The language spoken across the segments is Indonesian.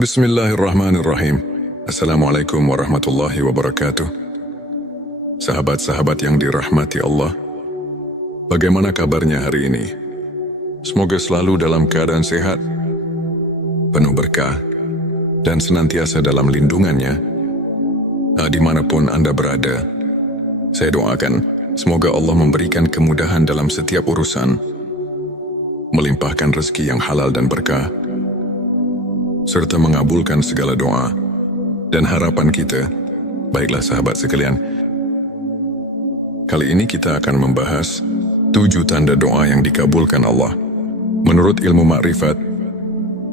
Bismillahirrahmanirrahim. Assalamualaikum warahmatullahi wabarakatuh. Sahabat-sahabat yang dirahmati Allah, bagaimana kabarnya hari ini? Semoga selalu dalam keadaan sehat, penuh berkah, dan senantiasa dalam lindungannya. Dimanapun Anda berada, saya doakan semoga Allah memberikan kemudahan dalam setiap urusan, melimpahkan rezeki yang halal dan berkah, serta mengabulkan segala doa dan harapan kita. Baiklah sahabat sekalian, kali ini kita akan membahas 7 tanda doa yang dikabulkan Allah. Menurut ilmu makrifat,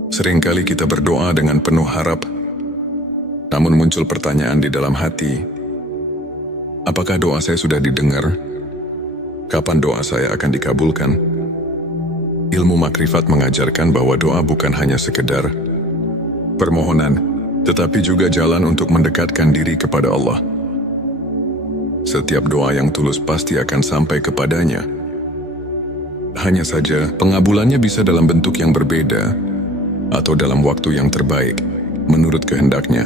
seringkali kita berdoa dengan penuh harap, namun muncul pertanyaan di dalam hati, apakah doa saya sudah didengar? Kapan doa saya akan dikabulkan? Ilmu makrifat mengajarkan bahwa doa bukan hanya sekedar permohonan, tetapi juga jalan untuk mendekatkan diri kepada Allah. Setiap doa yang tulus pasti akan sampai kepadanya. Hanya saja, pengabulannya bisa dalam bentuk yang berbeda, atau dalam waktu yang terbaik, menurut kehendaknya.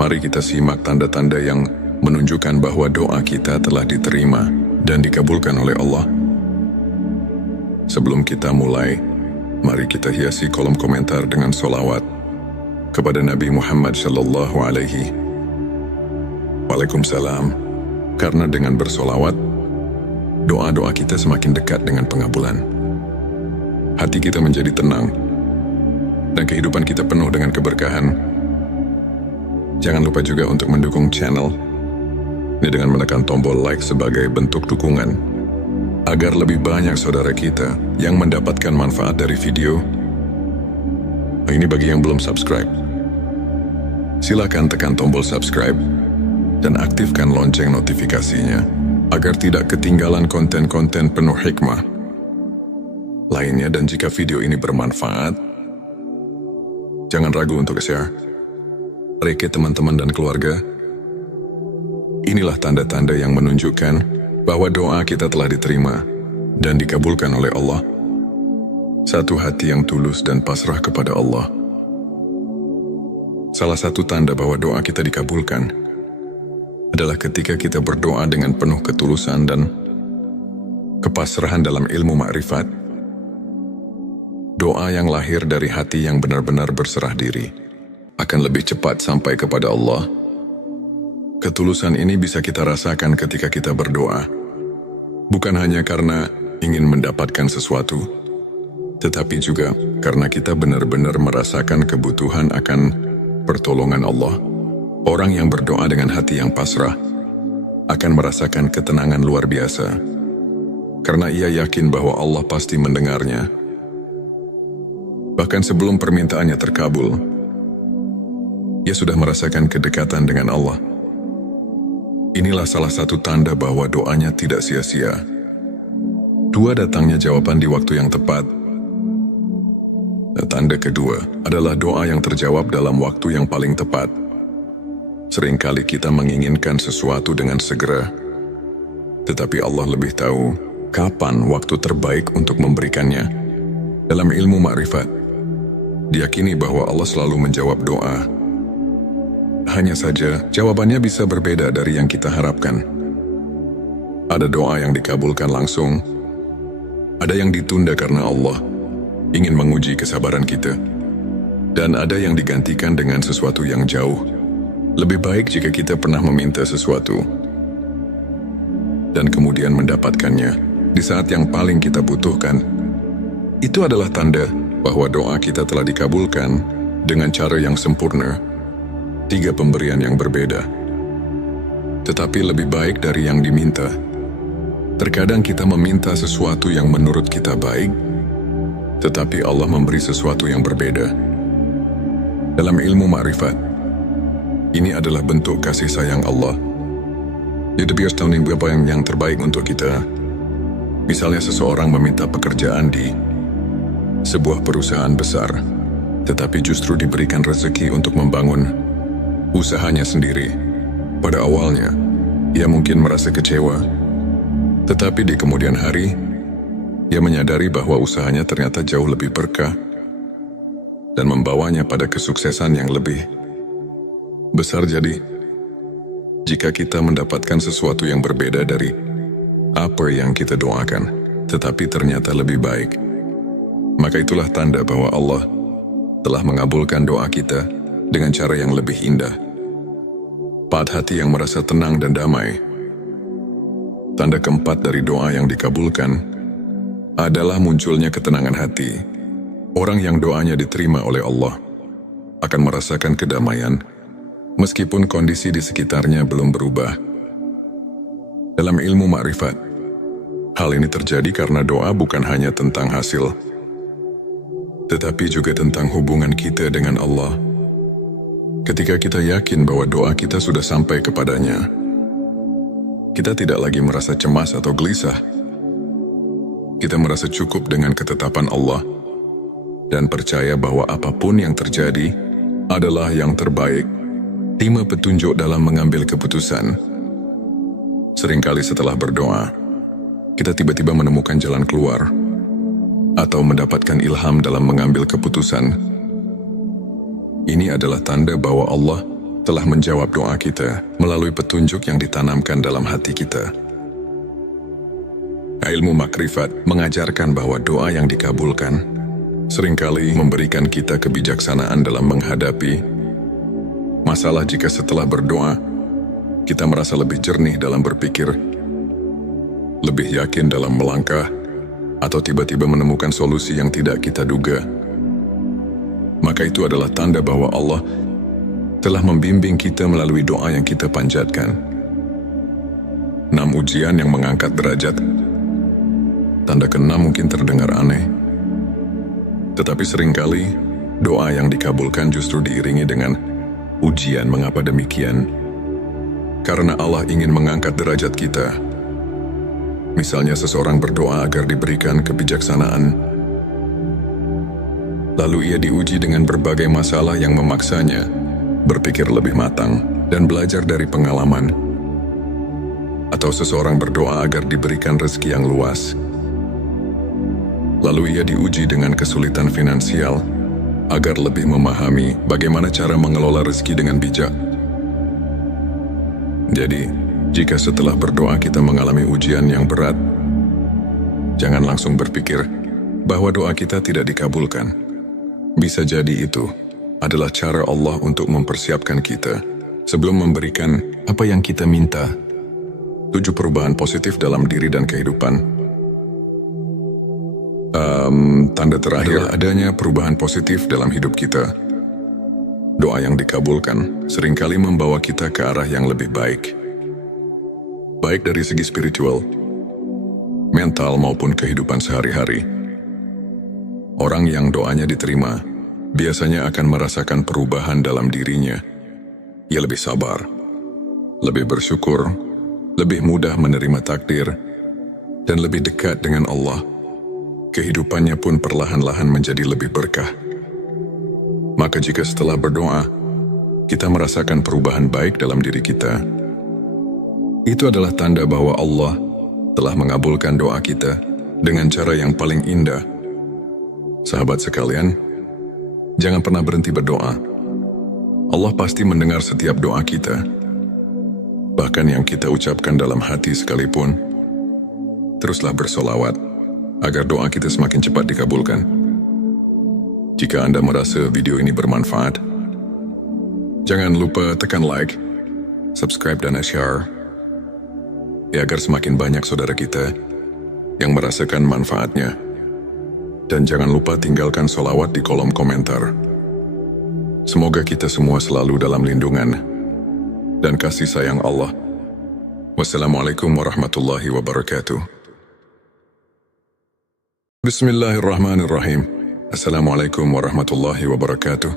Mari kita simak tanda-tanda yang menunjukkan bahwa doa kita telah diterima dan dikabulkan oleh Allah. Sebelum kita mulai, mari kita hiasi kolom komentar dengan sholawat kepada Nabi Muhammad sallallahu alaihi Waalaikumsalam. Karena dengan bersolawat, doa-doa kita semakin dekat dengan pengabulan. Hati kita menjadi tenang, dan kehidupan kita penuh dengan keberkahan. Jangan lupa juga untuk mendukung channel ini dengan menekan tombol like sebagai bentuk dukungan, agar lebih banyak saudara kita yang mendapatkan manfaat dari video. Ini bagi yang belum subscribe. Silakan tekan tombol subscribe dan aktifkan lonceng notifikasinya agar tidak ketinggalan konten-konten penuh hikmah lainnya. Dan jika video ini bermanfaat, jangan ragu untuk share ke teman-teman dan keluarga. Inilah tanda-tanda yang menunjukkan bahwa doa kita telah diterima dan dikabulkan oleh Allah. Satu hati yang tulus dan pasrah kepada Allah. Salah satu tanda bahwa doa kita dikabulkan adalah ketika kita berdoa dengan penuh ketulusan dan kepasrahan dalam ilmu makrifat. Doa yang lahir dari hati yang benar-benar berserah diri akan lebih cepat sampai kepada Allah. Ketulusan ini bisa kita rasakan ketika kita berdoa, bukan hanya karena ingin mendapatkan sesuatu, tetapi juga karena kita benar-benar merasakan kebutuhan akan pertolongan Allah. Orang yang berdoa dengan hati yang pasrah akan merasakan ketenangan luar biasa, karena ia yakin bahwa Allah pasti mendengarnya. Bahkan sebelum permintaannya terkabul, ia sudah merasakan kedekatan dengan Allah. Inilah salah satu tanda bahwa doanya tidak sia-sia. 2, datangnya jawaban di waktu yang tepat. Tanda kedua adalah doa yang terjawab dalam waktu yang paling tepat. Seringkali kita menginginkan sesuatu dengan segera, tetapi Allah lebih tahu kapan waktu terbaik untuk memberikannya. Dalam ilmu makrifat, diyakini bahwa Allah selalu menjawab doa. Hanya saja, jawabannya bisa berbeda dari yang kita harapkan. Ada doa yang dikabulkan langsung, ada yang ditunda karena Allah ingin menguji kesabaran kita, dan ada yang digantikan dengan sesuatu yang jauh lebih baik jika kita pernah meminta sesuatu dan kemudian mendapatkannya di saat yang paling kita butuhkan. Itu adalah tanda bahwa doa kita telah dikabulkan dengan cara yang sempurna. 3 pemberian yang berbeda, tetapi lebih baik dari yang diminta. Terkadang kita meminta sesuatu yang menurut kita baik, tetapi Allah memberi sesuatu yang berbeda. Dalam ilmu makrifat, ini adalah bentuk kasih sayang Allah. Jadi biar tahu nih apa yang terbaik untuk kita. Misalnya seseorang meminta pekerjaan di sebuah perusahaan besar, tetapi justru diberikan rezeki untuk membangun usahanya sendiri. Pada awalnya, ia mungkin merasa kecewa, tetapi di kemudian hari, ia menyadari bahwa usahanya ternyata jauh lebih berkah dan membawanya pada kesuksesan yang lebih besar. Jadi, jika kita mendapatkan sesuatu yang berbeda dari apa yang kita doakan, tetapi ternyata lebih baik, maka itulah tanda bahwa Allah telah mengabulkan doa kita dengan cara yang lebih indah. Pada hati yang merasa tenang dan damai. Tanda keempat dari doa yang dikabulkan adalah munculnya ketenangan hati. Orang yang doanya diterima oleh Allah akan merasakan kedamaian meskipun kondisi di sekitarnya belum berubah. Dalam ilmu makrifat, hal ini terjadi karena doa bukan hanya tentang hasil, tetapi juga tentang hubungan kita dengan Allah. Ketika kita yakin bahwa doa kita sudah sampai kepadanya, kita tidak lagi merasa cemas atau gelisah. Kita merasa cukup dengan ketetapan Allah dan percaya bahwa apapun yang terjadi adalah yang terbaik. Terima petunjuk dalam mengambil keputusan. Seringkali setelah berdoa, kita tiba-tiba menemukan jalan keluar atau mendapatkan ilham dalam mengambil keputusan. Ini adalah tanda bahwa Allah telah menjawab doa kita melalui petunjuk yang ditanamkan dalam hati kita. Ilmu makrifat mengajarkan bahwa doa yang dikabulkan seringkali memberikan kita kebijaksanaan dalam menghadapi masalah. Jika setelah berdoa, kita merasa lebih jernih dalam berpikir, lebih yakin dalam melangkah, atau tiba-tiba menemukan solusi yang tidak kita duga, maka itu adalah tanda bahwa Allah telah membimbing kita melalui doa yang kita panjatkan. 6 ujian yang mengangkat derajat. Tanda ke-6 mungkin terdengar aneh, tetapi seringkali doa yang dikabulkan justru diiringi dengan ujian. Mengapa demikian? Karena Allah ingin mengangkat derajat kita. Misalnya seseorang berdoa agar diberikan kebijaksanaan, lalu ia diuji dengan berbagai masalah yang memaksanya berpikir lebih matang dan belajar dari pengalaman. Atau seseorang berdoa agar diberikan rezeki yang luas, lalu ia diuji dengan kesulitan finansial agar lebih memahami bagaimana cara mengelola rezeki dengan bijak. Jadi, jika setelah berdoa kita mengalami ujian yang berat, jangan langsung berpikir bahwa doa kita tidak dikabulkan. Bisa jadi itu adalah cara Allah untuk mempersiapkan kita sebelum memberikan apa yang kita minta. 7 perubahan positif dalam diri dan kehidupan. Tanda terakhir adanya perubahan positif dalam hidup kita. Doa yang dikabulkan seringkali membawa kita ke arah yang lebih baik. Baik dari segi spiritual, mental maupun kehidupan sehari-hari. Orang yang doanya diterima biasanya akan merasakan perubahan dalam dirinya. Ia lebih sabar, lebih bersyukur, lebih mudah menerima takdir, dan lebih dekat dengan Allah. Kehidupannya pun perlahan-lahan menjadi lebih berkah. Maka jika setelah berdoa, kita merasakan perubahan baik dalam diri kita, itu adalah tanda bahwa Allah telah mengabulkan doa kita dengan cara yang paling indah. Sahabat sekalian, jangan pernah berhenti berdoa. Allah pasti mendengar setiap doa kita. Bahkan yang kita ucapkan dalam hati sekalipun. Teruslah bersolawat agar doa kita semakin cepat dikabulkan. Jika Anda merasa video ini bermanfaat, jangan lupa tekan like, subscribe dan share, agar semakin banyak saudara kita yang merasakan manfaatnya. Dan jangan lupa tinggalkan solawat di kolom komentar. Semoga kita semua selalu dalam lindungan dan kasih sayang Allah. Wassalamualaikum warahmatullahi wabarakatuh. Bismillahirrahmanirrahim. Assalamualaikum warahmatullahi wabarakatuh.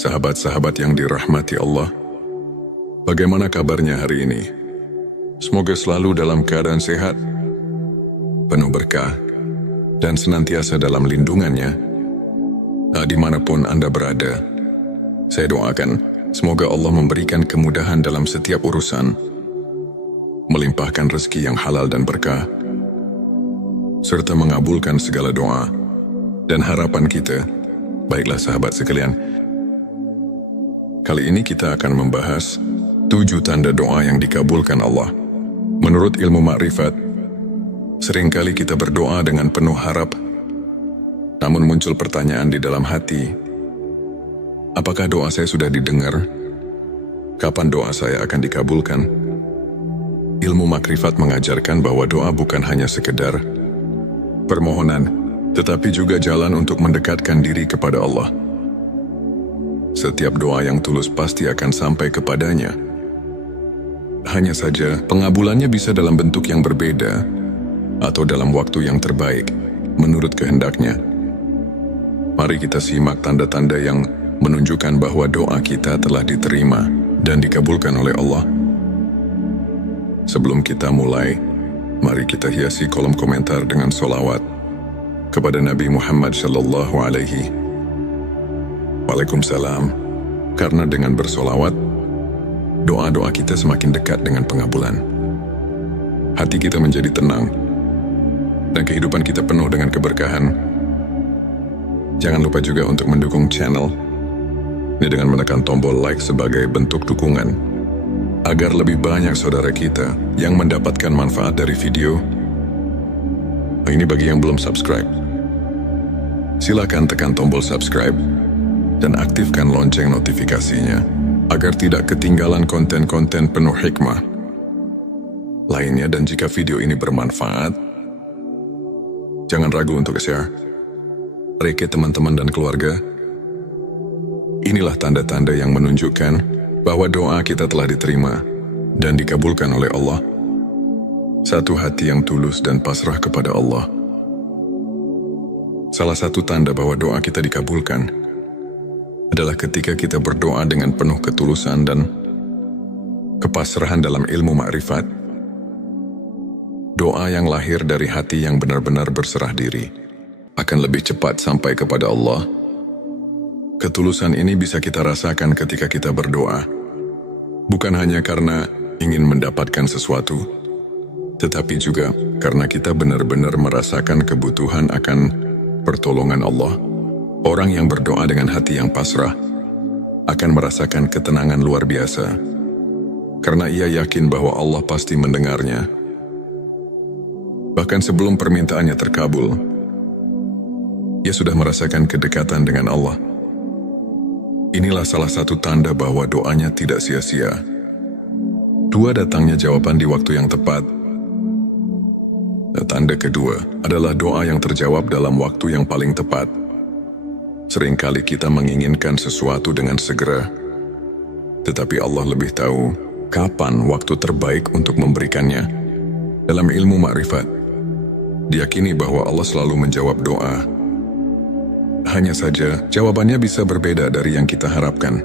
Sahabat-sahabat yang dirahmati Allah, bagaimana kabarnya hari ini? Semoga selalu dalam keadaan sehat, penuh berkah, dan senantiasa dalam lindungannya. Dimanapun Anda berada, saya doakan semoga Allah memberikan kemudahan dalam setiap urusan, melimpahkan rezeki yang halal dan berkah, serta mengabulkan segala doa dan harapan kita Baiklah sahabat sekalian, kali ini kita akan membahas 7 tanda doa yang dikabulkan Allah. Menurut ilmu makrifat, seringkali kita berdoa dengan penuh harap, namun muncul pertanyaan di dalam hati, apakah doa saya sudah didengar? Kapan doa saya akan dikabulkan? Ilmu makrifat mengajarkan bahwa doa bukan hanya sekedar permohonan, tetapi juga jalan untuk mendekatkan diri kepada Allah. Setiap doa yang tulus pasti akan sampai kepadanya. Hanya saja, pengabulannya bisa dalam bentuk yang berbeda atau dalam waktu yang terbaik, menurut kehendaknya. Mari kita simak tanda-tanda yang menunjukkan bahwa doa kita telah diterima dan dikabulkan oleh Allah. Sebelum kita mulai, mari kita hiasi kolom komentar dengan sholawat kepada Nabi Muhammad sallallahu alaihi Waalaikumsalam. Karena dengan bersolawat, doa-doa kita semakin dekat dengan pengabulan. Hati kita menjadi tenang, dan kehidupan kita penuh dengan keberkahan. Jangan lupa juga untuk mendukung channel ini dengan menekan tombol like sebagai bentuk dukungan, agar lebih banyak saudara kita yang mendapatkan manfaat dari video. Ini bagi yang belum subscribe, silakan tekan tombol subscribe dan aktifkan lonceng notifikasinya agar tidak ketinggalan konten-konten penuh hikmah lainnya. Dan jika video ini bermanfaat, jangan ragu untuk share ke teman-teman dan keluarga. Inilah tanda-tanda yang menunjukkan bahwa doa kita telah diterima dan dikabulkan oleh Allah. Satu hati yang tulus dan pasrah kepada Allah. Salah satu tanda bahwa doa kita dikabulkan adalah ketika kita berdoa dengan penuh ketulusan dan kepasrahan dalam ilmu makrifat. Doa yang lahir dari hati yang benar-benar berserah diri akan lebih cepat sampai kepada Allah. Ketulusan ini bisa kita rasakan ketika kita berdoa, bukan hanya karena ingin mendapatkan sesuatu, tetapi juga karena kita benar-benar merasakan kebutuhan akan pertolongan Allah. Orang yang berdoa dengan hati yang pasrah akan merasakan ketenangan luar biasa, karena ia yakin bahwa Allah pasti mendengarnya. Bahkan sebelum permintaannya terkabul, ia sudah merasakan kedekatan dengan Allah. Inilah salah satu tanda bahwa doanya tidak sia-sia. 2, datangnya jawaban di waktu yang tepat. Tanda kedua adalah doa yang terjawab dalam waktu yang paling tepat. Seringkali kita menginginkan sesuatu dengan segera, tetapi Allah lebih tahu kapan waktu terbaik untuk memberikannya. Dalam ilmu makrifat, diyakini bahwa Allah selalu menjawab doa. Hanya saja, jawabannya bisa berbeda dari yang kita harapkan.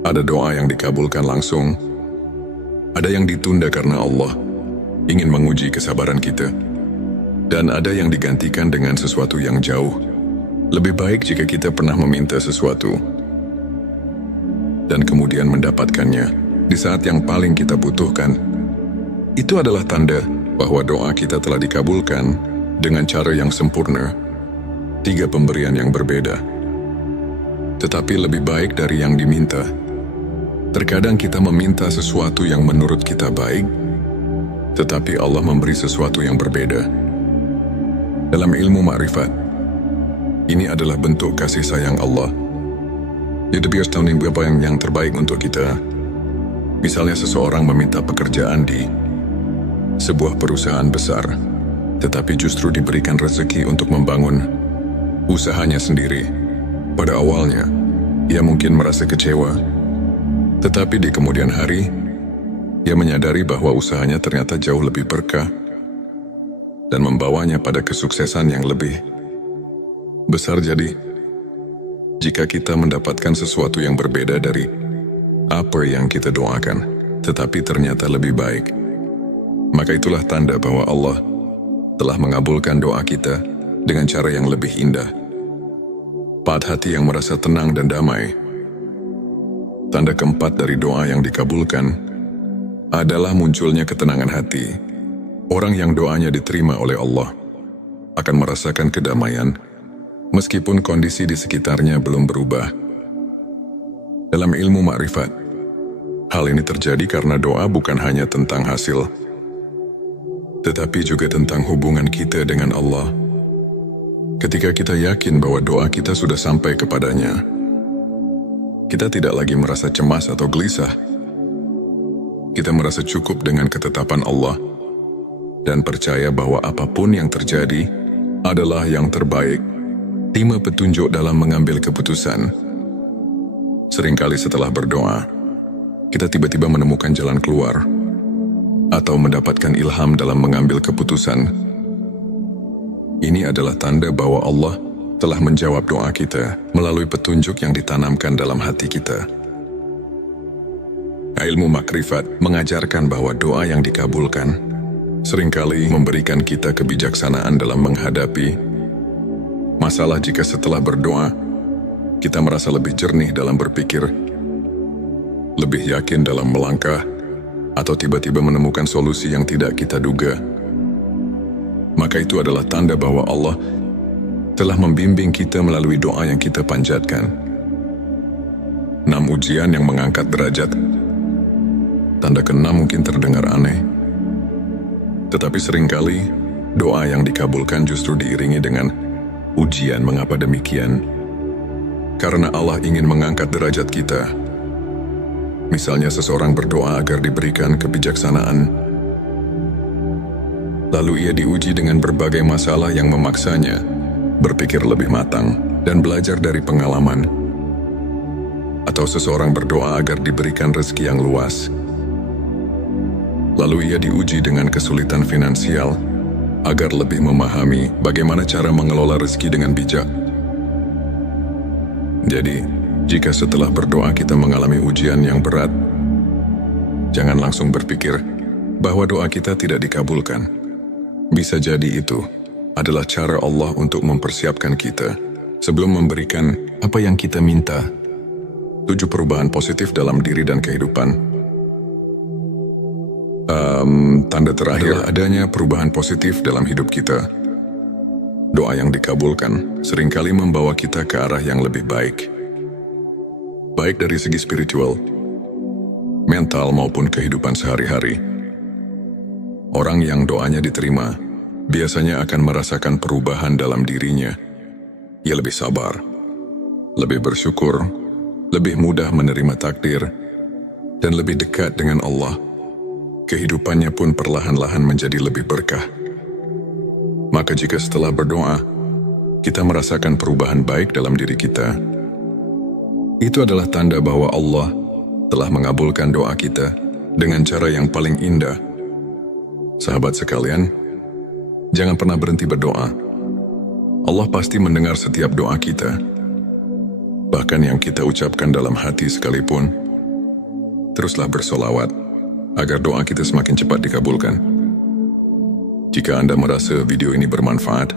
Ada doa yang dikabulkan langsung, ada yang ditunda karena Allah ingin menguji kesabaran kita, dan ada yang digantikan dengan sesuatu yang jauh lebih baik jika kita pernah meminta sesuatu dan kemudian mendapatkannya di saat yang paling kita butuhkan. Itu adalah tanda bahwa doa kita telah dikabulkan dengan cara yang sempurna. 3 pemberian yang berbeda, tetapi lebih baik dari yang diminta. Terkadang kita meminta sesuatu yang menurut kita baik, tetapi Allah memberi sesuatu yang berbeda. Dalam ilmu makrifat, ini adalah bentuk kasih sayang Allah. Dia biasa tahu apa yang terbaik untuk kita. Misalnya seseorang meminta pekerjaan di sebuah perusahaan besar, tetapi justru diberikan rezeki untuk membangun usahanya sendiri. Pada awalnya, ia mungkin merasa kecewa, tetapi di kemudian hari, ia menyadari bahwa usahanya ternyata jauh lebih berkah dan membawanya pada kesuksesan yang lebih besar. Jadi, jika kita mendapatkan sesuatu yang berbeda dari apa yang kita doakan, tetapi ternyata lebih baik, maka itulah tanda bahwa Allah telah mengabulkan doa kita dengan cara yang lebih indah. 4, hati yang merasa tenang dan damai. Tanda keempat dari doa yang dikabulkan adalah munculnya ketenangan hati. Orang yang doanya diterima oleh Allah akan merasakan kedamaian meskipun kondisi di sekitarnya belum berubah. Dalam ilmu makrifat, hal ini terjadi karena doa bukan hanya tentang hasil, tetapi juga tentang hubungan kita dengan Allah. Ketika kita yakin bahwa doa kita sudah sampai kepadanya, kita tidak lagi merasa cemas atau gelisah. Kita merasa cukup dengan ketetapan Allah dan percaya bahwa apapun yang terjadi adalah yang terbaik. Terima petunjuk dalam mengambil keputusan. Seringkali setelah berdoa, kita tiba-tiba menemukan jalan keluar atau mendapatkan ilham dalam mengambil keputusan. Ini adalah tanda bahwa Allah telah menjawab doa kita melalui petunjuk yang ditanamkan dalam hati kita. Ilmu makrifat mengajarkan bahwa doa yang dikabulkan seringkali memberikan kita kebijaksanaan dalam menghadapi masalah. Jika setelah berdoa, kita merasa lebih jernih dalam berpikir, lebih yakin dalam melangkah, atau tiba-tiba menemukan solusi yang tidak kita duga, maka itu adalah tanda bahwa Allah telah membimbing kita melalui doa yang kita panjatkan. 6 ujian yang mengangkat derajat. Tanda ke-6 mungkin terdengar aneh, tetapi seringkali doa yang dikabulkan justru diiringi dengan ujian. Mengapa demikian? Karena Allah ingin mengangkat derajat kita. Misalnya seseorang berdoa agar diberikan kebijaksanaan, lalu ia diuji dengan berbagai masalah yang memaksanya berpikir lebih matang dan belajar dari pengalaman. Atau seseorang berdoa agar diberikan rezeki yang luas, lalu ia diuji dengan kesulitan finansial agar lebih memahami bagaimana cara mengelola rezeki dengan bijak. Jadi, jika setelah berdoa kita mengalami ujian yang berat, jangan langsung berpikir bahwa doa kita tidak dikabulkan. Bisa jadi itu adalah cara Allah untuk mempersiapkan kita sebelum memberikan apa yang kita minta. 7 perubahan positif dalam diri dan kehidupan. Tanda terakhir adanya perubahan positif dalam hidup kita. Doa yang dikabulkan seringkali membawa kita ke arah yang lebih baik. Baik dari segi spiritual, mental maupun kehidupan sehari-hari. Orang yang doanya diterima biasanya akan merasakan perubahan dalam dirinya. Ia lebih sabar, lebih bersyukur, lebih mudah menerima takdir, dan lebih dekat dengan Allah. Kehidupannya pun perlahan-lahan menjadi lebih berkah. Maka jika setelah berdoa, kita merasakan perubahan baik dalam diri kita, itu adalah tanda bahwa Allah telah mengabulkan doa kita dengan cara yang paling indah. Sahabat sekalian, jangan pernah berhenti berdoa. Allah pasti mendengar setiap doa kita. Bahkan yang kita ucapkan dalam hati sekalipun. Teruslah bersolawat agar doa kita semakin cepat dikabulkan. Jika Anda merasa video ini bermanfaat,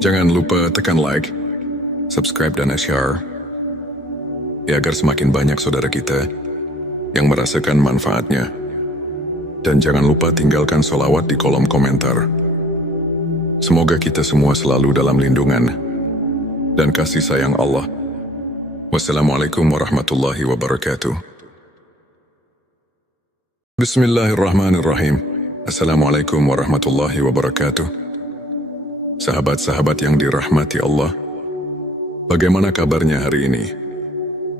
jangan lupa tekan like, subscribe dan share, ya agar semakin banyak saudara kita yang merasakan manfaatnya. Dan jangan lupa tinggalkan solawat di kolom komentar. Semoga kita semua selalu dalam lindungan dan kasih sayang Allah. Wassalamualaikum warahmatullahi wabarakatuh. Bismillahirrahmanirrahim. Assalamualaikum warahmatullahi wabarakatuh. Sahabat-sahabat yang dirahmati Allah, bagaimana kabarnya hari ini?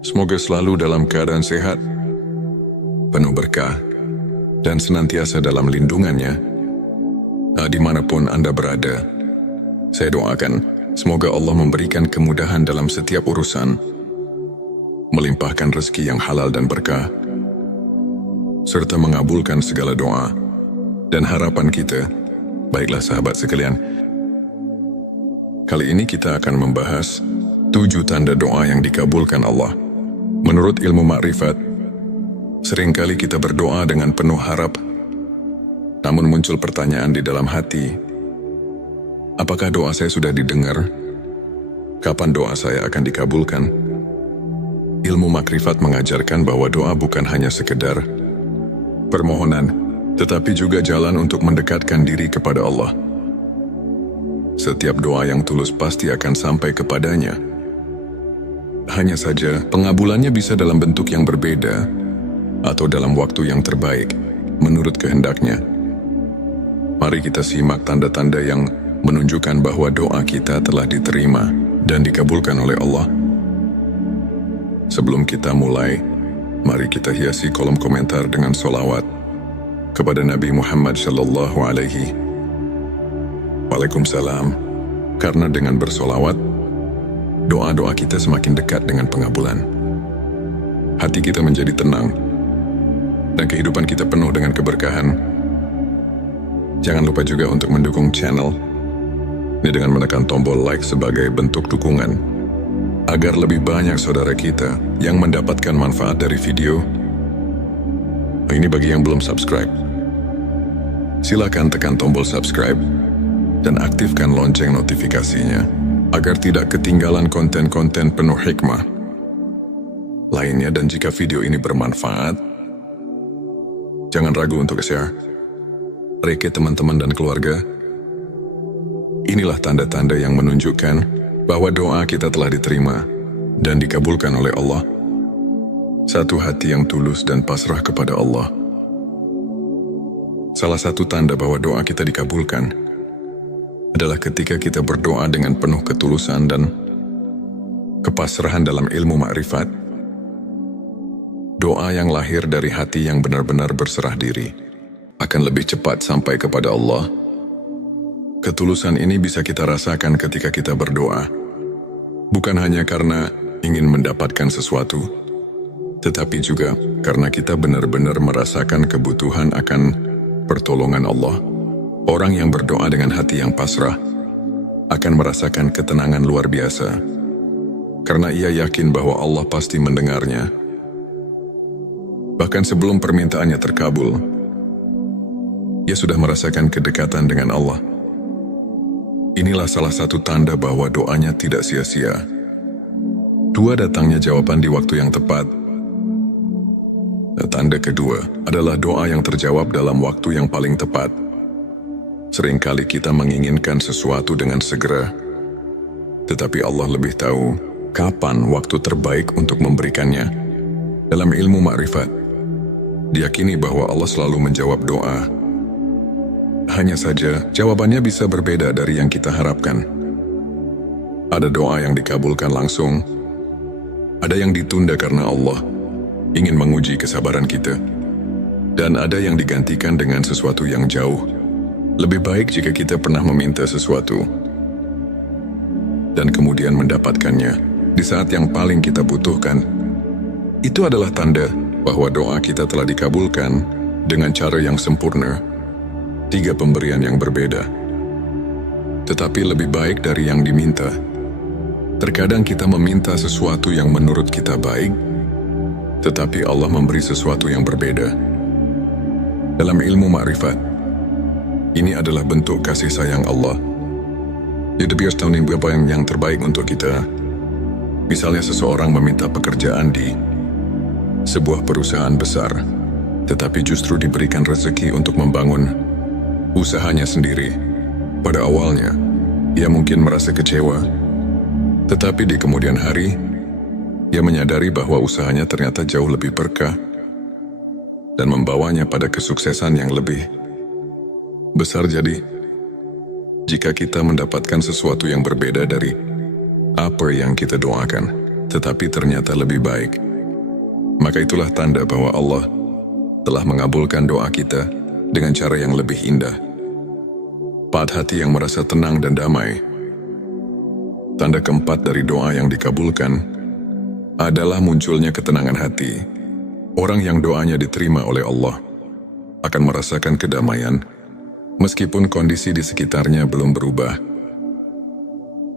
Semoga selalu dalam keadaan sehat, penuh berkah, dan senantiasa dalam lindungannya. Dimanapun Anda berada, saya doakan semoga Allah memberikan kemudahan dalam setiap urusan, melimpahkan rezeki yang halal dan berkah, serta mengabulkan segala doa dan harapan kita. Baiklah sahabat sekalian, kali ini kita akan membahas 7 tanda doa yang dikabulkan Allah. Menurut ilmu makrifat, seringkali kita berdoa dengan penuh harap, namun muncul pertanyaan di dalam hati, apakah doa saya sudah didengar? Kapan doa saya akan dikabulkan? Ilmu makrifat mengajarkan bahwa doa bukan hanya sekedar permohonan, tetapi juga jalan untuk mendekatkan diri kepada Allah. setiap doa yang tulus pasti akan sampai kepadanya. Hanya saja, pengabulannya bisa dalam bentuk yang berbeda atau dalam waktu yang terbaik, menurut kehendaknya. Mari kita simak tanda-tanda yang menunjukkan bahwa doa kita telah diterima dan dikabulkan oleh Allah. Sebelum kita mulai, mari kita hiasi kolom komentar dengan sholawat kepada Nabi Muhammad Sallallahu Alaihi Waalaikumsalam. Karena dengan bersolawat, doa-doa kita semakin dekat dengan pengabulan. Hati kita menjadi tenang, dan kehidupan kita penuh dengan keberkahan. Jangan lupa juga untuk mendukung channel ini dengan menekan tombol like sebagai bentuk dukungan, agar lebih banyak saudara kita yang mendapatkan manfaat dari video. Ini bagi yang belum subscribe. Silakan tekan tombol subscribe dan aktifkan lonceng notifikasinya agar tidak ketinggalan konten-konten penuh hikmah lainnya. Dan jika video ini bermanfaat, jangan ragu untuk share ke teman-teman dan keluarga. Inilah tanda-tanda yang menunjukkan bahwa doa kita telah diterima dan dikabulkan oleh Allah. Satu hati yang tulus dan pasrah kepada Allah. Salah satu tanda bahwa doa kita dikabulkan adalah ketika kita berdoa dengan penuh ketulusan dan kepasrahan dalam ilmu ma'rifat. Doa yang lahir dari hati yang benar-benar berserah diri akan lebih cepat sampai kepada Allah. Ketulusan ini bisa kita rasakan ketika kita berdoa, bukan hanya karena ingin mendapatkan sesuatu, tetapi juga karena kita benar-benar merasakan kebutuhan akan pertolongan Allah. Orang yang berdoa dengan hati yang pasrah akan merasakan ketenangan luar biasa, karena ia yakin bahwa Allah pasti mendengarnya. Bahkan sebelum permintaannya terkabul, ia sudah merasakan kedekatan dengan Allah. Inilah salah satu tanda bahwa doanya tidak sia-sia. Dua, datangnya jawaban di waktu yang tepat. Tanda kedua adalah doa yang terjawab dalam waktu yang paling tepat. Seringkali kita menginginkan sesuatu dengan segera, tetapi Allah lebih tahu kapan waktu terbaik untuk memberikannya. Dalam ilmu ma'rifat, diyakini bahwa Allah selalu menjawab doa. Hanya saja, jawabannya bisa berbeda dari yang kita harapkan. Ada doa yang dikabulkan langsung, ada yang ditunda karena Allah ingin menguji kesabaran kita, dan ada yang digantikan dengan sesuatu yang jauh lebih baik jika kita pernah meminta sesuatu dan kemudian mendapatkannya di saat yang paling kita butuhkan. Itu adalah tanda bahwa doa kita telah dikabulkan dengan cara yang sempurna. 3 pemberian yang berbeda, tetapi lebih baik dari yang diminta. Terkadang kita meminta sesuatu yang menurut kita baik, tetapi Allah memberi sesuatu yang berbeda. Dalam ilmu ma'rifat, ini adalah bentuk kasih sayang Allah. Dia biasa tahu apa yang terbaik untuk kita. Misalnya seseorang meminta pekerjaan di sebuah perusahaan besar, tetapi justru diberikan rezeki untuk membangun usahanya sendiri. Pada awalnya, ia mungkin merasa kecewa, tetapi di kemudian hari, ia menyadari bahwa usahanya ternyata jauh lebih berkah dan membawanya pada kesuksesan yang lebih besar. Jadi, jika kita mendapatkan sesuatu yang berbeda dari apa yang kita doakan, tetapi ternyata lebih baik, maka itulah tanda bahwa Allah telah mengabulkan doa kita dengan cara yang lebih indah. Hati yang merasa tenang dan damai. Tanda keempat dari doa yang dikabulkan adalah munculnya ketenangan hati. Orang yang doanya diterima oleh Allah akan merasakan kedamaian, meskipun kondisi di sekitarnya belum berubah.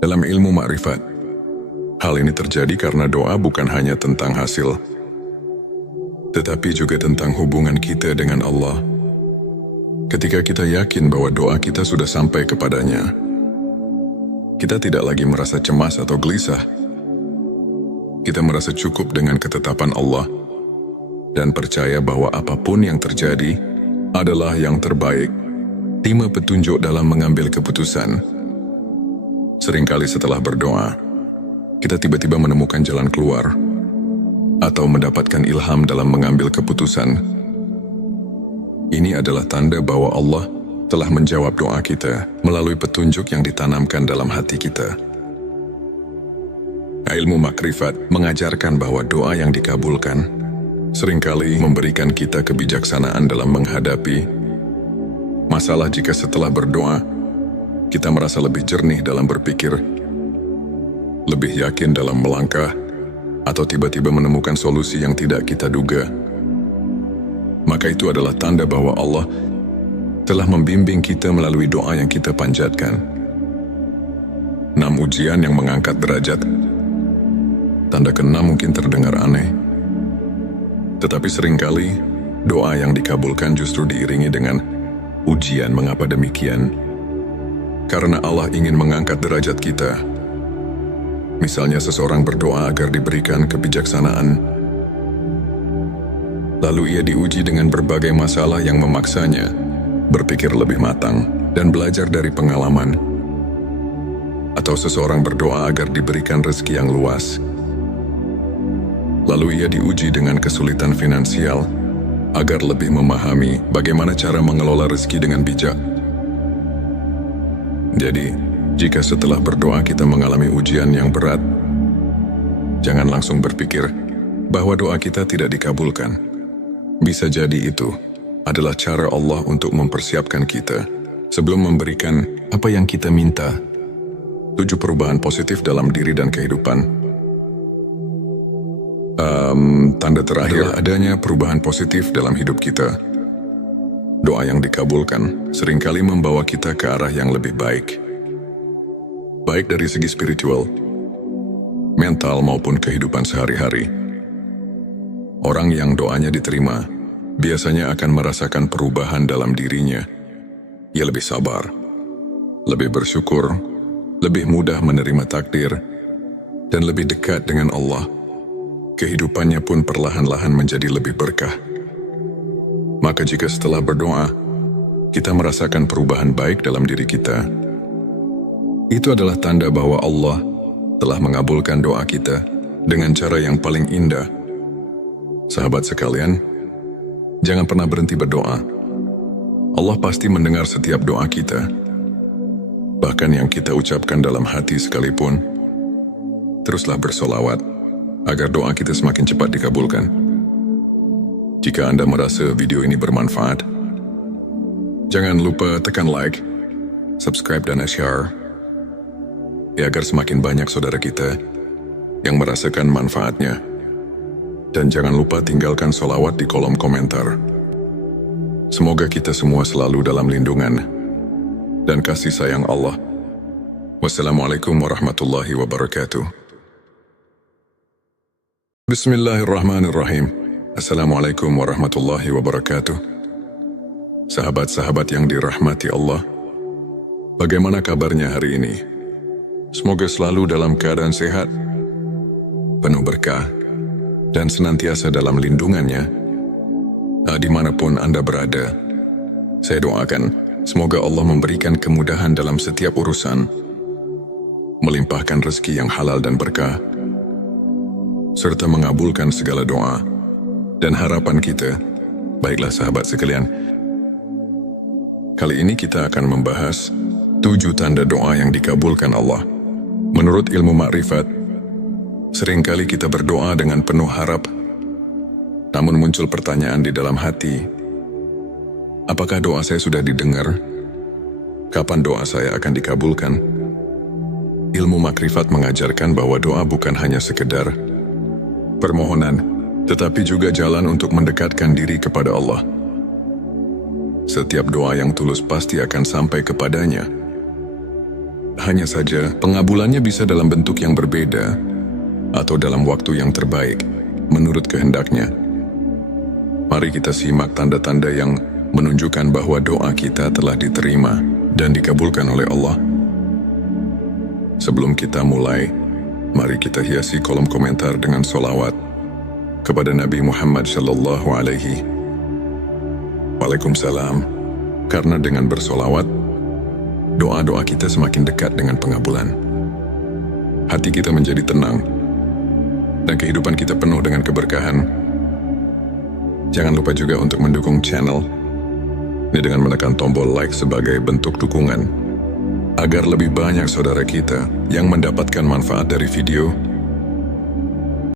Dalam ilmu ma'rifat, hal ini terjadi karena doa bukan hanya tentang hasil, tetapi juga tentang hubungan kita dengan Allah. Ketika kita yakin bahwa doa kita sudah sampai kepadanya, kita tidak lagi merasa cemas atau gelisah. Kita merasa cukup dengan ketetapan Allah dan percaya bahwa apapun yang terjadi adalah yang terbaik. 5 petunjuk dalam mengambil keputusan. Seringkali setelah berdoa, kita tiba-tiba menemukan jalan keluar atau mendapatkan ilham dalam mengambil keputusan. Ini adalah tanda bahwa Allah telah menjawab doa kita melalui petunjuk yang ditanamkan dalam hati kita. Ilmu makrifat mengajarkan bahwa doa yang dikabulkan seringkali memberikan kita kebijaksanaan dalam menghadapi masalah. Jika setelah berdoa, kita merasa lebih jernih dalam berpikir, lebih yakin dalam melangkah, atau tiba-tiba menemukan solusi yang tidak kita duga, maka itu adalah tanda bahwa Allah telah membimbing kita melalui doa yang kita panjatkan. 6 ujian yang mengangkat derajat. Tanda ke-6 mungkin terdengar aneh, tetapi seringkali doa yang dikabulkan justru diiringi dengan ujian. Mengapa demikian? Karena Allah ingin mengangkat derajat kita. Misalnya seseorang berdoa agar diberikan kebijaksanaan, lalu ia diuji dengan berbagai masalah yang memaksanya berpikir lebih matang dan belajar dari pengalaman. Atau seseorang berdoa agar diberikan rezeki yang luas, lalu ia diuji dengan kesulitan finansial agar lebih memahami bagaimana cara mengelola rezeki dengan bijak. Jadi, jika setelah berdoa kita mengalami ujian yang berat, jangan langsung berpikir bahwa doa kita tidak dikabulkan. Bisa jadi itu adalah cara Allah untuk mempersiapkan kita sebelum memberikan apa yang kita minta. 7 perubahan positif dalam diri dan kehidupan. Tanda terakhir adanya perubahan positif dalam hidup kita. Doa yang dikabulkan seringkali membawa kita ke arah yang lebih baik. Baik dari segi spiritual, mental maupun kehidupan sehari-hari. Orang yang doanya diterima biasanya akan merasakan perubahan dalam dirinya. Ia lebih sabar, lebih bersyukur, lebih mudah menerima takdir, dan lebih dekat dengan Allah. Kehidupannya pun perlahan-lahan menjadi lebih berkah. Maka jika setelah berdoa, kita merasakan perubahan baik dalam diri kita, itu adalah tanda bahwa Allah telah mengabulkan doa kita dengan cara yang paling indah. Sahabat sekalian, jangan pernah berhenti berdoa. Allah pasti mendengar setiap doa kita, bahkan yang kita ucapkan dalam hati sekalipun. Teruslah bersolawat agar doa kita semakin cepat dikabulkan. Jika Anda merasa video ini bermanfaat, jangan lupa tekan like, subscribe, dan share, agar semakin banyak saudara kita yang merasakan manfaatnya. Dan jangan lupa tinggalkan sholawat di kolom komentar. Semoga kita semua selalu dalam lindungan dan kasih sayang Allah. Wassalamualaikum warahmatullahi wabarakatuh. Bismillahirrahmanirrahim. Assalamualaikum warahmatullahi wabarakatuh. Sahabat-sahabat yang dirahmati Allah, bagaimana kabarnya hari ini? Semoga selalu dalam keadaan sehat, penuh berkah, dan senantiasa dalam lindungannya. Dimanapun Anda berada, saya doakan semoga Allah memberikan kemudahan dalam setiap urusan, melimpahkan rezeki yang halal dan berkah, serta mengabulkan segala doa dan harapan kita. Baiklah sahabat sekalian, kali ini kita akan membahas 7 tanda doa yang dikabulkan Allah. Menurut ilmu makrifat, seringkali kita berdoa dengan penuh harap, namun muncul pertanyaan di dalam hati, apakah doa saya sudah didengar? Kapan doa saya akan dikabulkan? Ilmu makrifat mengajarkan bahwa doa bukan hanya sekedar permohonan, tetapi juga jalan untuk mendekatkan diri kepada Allah. Setiap doa yang tulus pasti akan sampai kepadanya. Hanya saja, pengabulannya bisa dalam bentuk yang berbeda atau dalam waktu yang terbaik, menurut kehendaknya. Mari kita simak tanda-tanda yang menunjukkan bahwa doa kita telah diterima dan dikabulkan oleh Allah. Sebelum kita mulai, mari kita hiasi kolom komentar dengan sholawat kepada Nabi Muhammad Sallallahu Alaihi Waalaikumsalam. Karena dengan bersolawat, doa-doa kita semakin dekat dengan pengabulan. hati kita menjadi tenang, dan kehidupan kita penuh dengan keberkahan. Jangan lupa juga untuk mendukung channel ini dengan menekan tombol like sebagai bentuk dukungan, agar lebih banyak saudara kita yang mendapatkan manfaat dari video